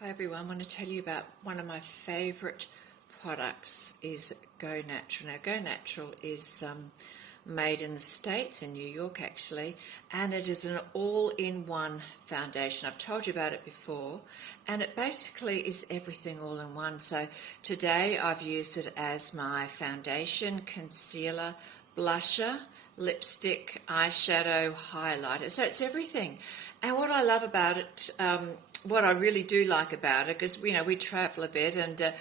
Hi everyone, I want to tell you about one of my favourite products is Go Natural. Now Go Natural is made in the States, in New York actually, and it is an all-in-one foundation. I've told you about it before, and it basically is everything all in one. So today I've used it as my foundation, concealer, blusher, lipstick, eyeshadow, highlighter. So it's everything. And what I love about it, what I really do like about it, because we travel a bit, and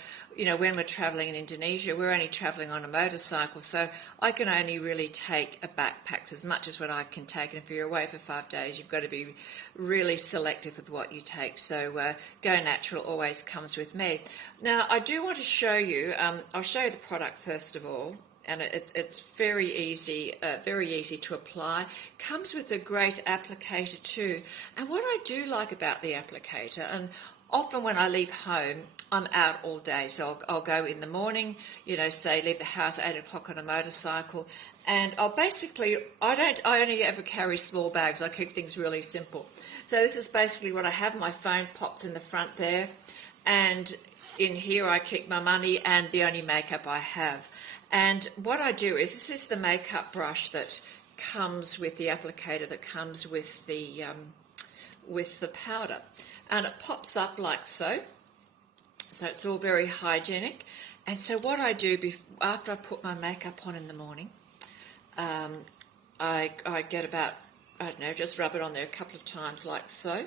when we're traveling in Indonesia, we're only traveling on a motorcycle, so I can only really take a backpack as much as what I can take. And if you're away for 5 days, you've got to be really selective with what you take. So Go Natural always comes with me. Now I do want to show you. I'll show you the product first of all. And it's very easy to apply. Comes with a great applicator too. And what I do like about the applicator, and often when I leave home, I'm out all day. So I'll go in the morning, say leave the house at 8 o'clock on a motorcycle, and I only ever carry small bags. I keep things really simple. So this is basically what I have. My phone pops in the front there, and in here I keep my money and the only makeup I have. And what I do is, this is the makeup brush that comes with the applicator, that comes with the powder, and it pops up like so. So it's all very hygienic. And so what I do after I put my makeup on in the morning, I get about, I don't know, just rub it on there a couple of times like so.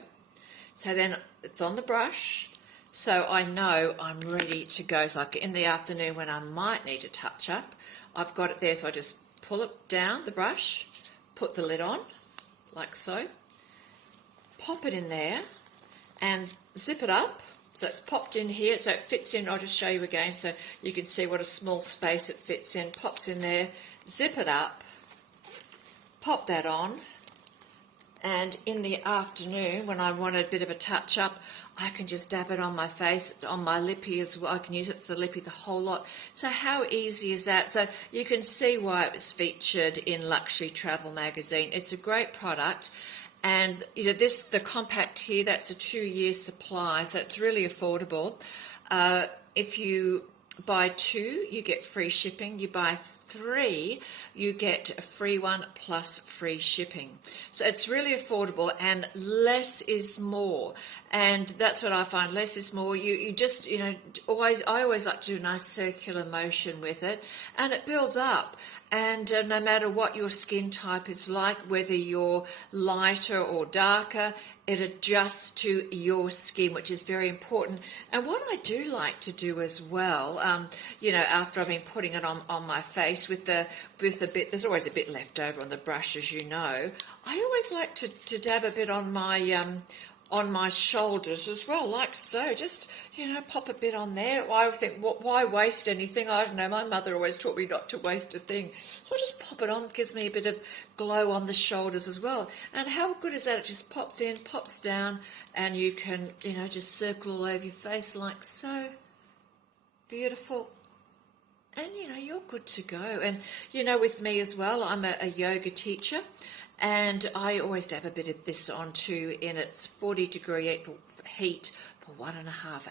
So then it's on the brush. So I know I'm ready to go. So like in the afternoon when I might need a touch up, I've got it there. So I just pull it down, the brush, put the lid on, like so, pop it in there and zip it up. So it's popped in here, so it fits in. I'll just show you again so you can see what a small space it fits in. Pops in there, zip it up, pop that on. And in the afternoon, when I want a bit of a touch-up, I can just dab it on my face, on my lippy as well. I can use it for the lippy, the whole lot. So how easy is that? So you can see why it was featured in Luxury Travel magazine. It's a great product. And the compact here, that's a 2-year supply, so it's really affordable. If you buy 2, you get free shipping. You buy 3, you get a free one plus free shipping. So it's really affordable, and less is more. And that's what I find, less is more. You just, I always like to do a nice circular motion with it, and it builds up. And no matter what your skin type is like, whether you're lighter or darker, it adjusts to your skin, which is very important. And what I do like to do as well, after I've been putting it on my face with a bit, there's always a bit left over on the brush, as you know. I always like to dab a bit on my shoulders as well, like so. Just, pop a bit on there. I think, why waste anything? I don't know. My mother always taught me not to waste a thing. So I just pop it on. It gives me a bit of glow on the shoulders as well. And how good is that? It just pops in, pops down, and you can, just circle all over your face like so. Beautiful. And, you're good to go. And, with me as well, I'm a yoga teacher. And I always dab a bit of this on too in its 40-degree heat for 1.5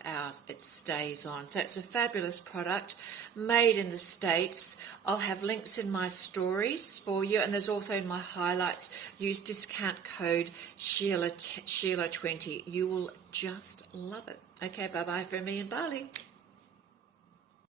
hours. It stays on. So it's a fabulous product made in the States. I'll have links in my stories for you, and there's also in my highlights. Use discount code Sheila20. You will just love it. Okay, bye-bye from me in Bali.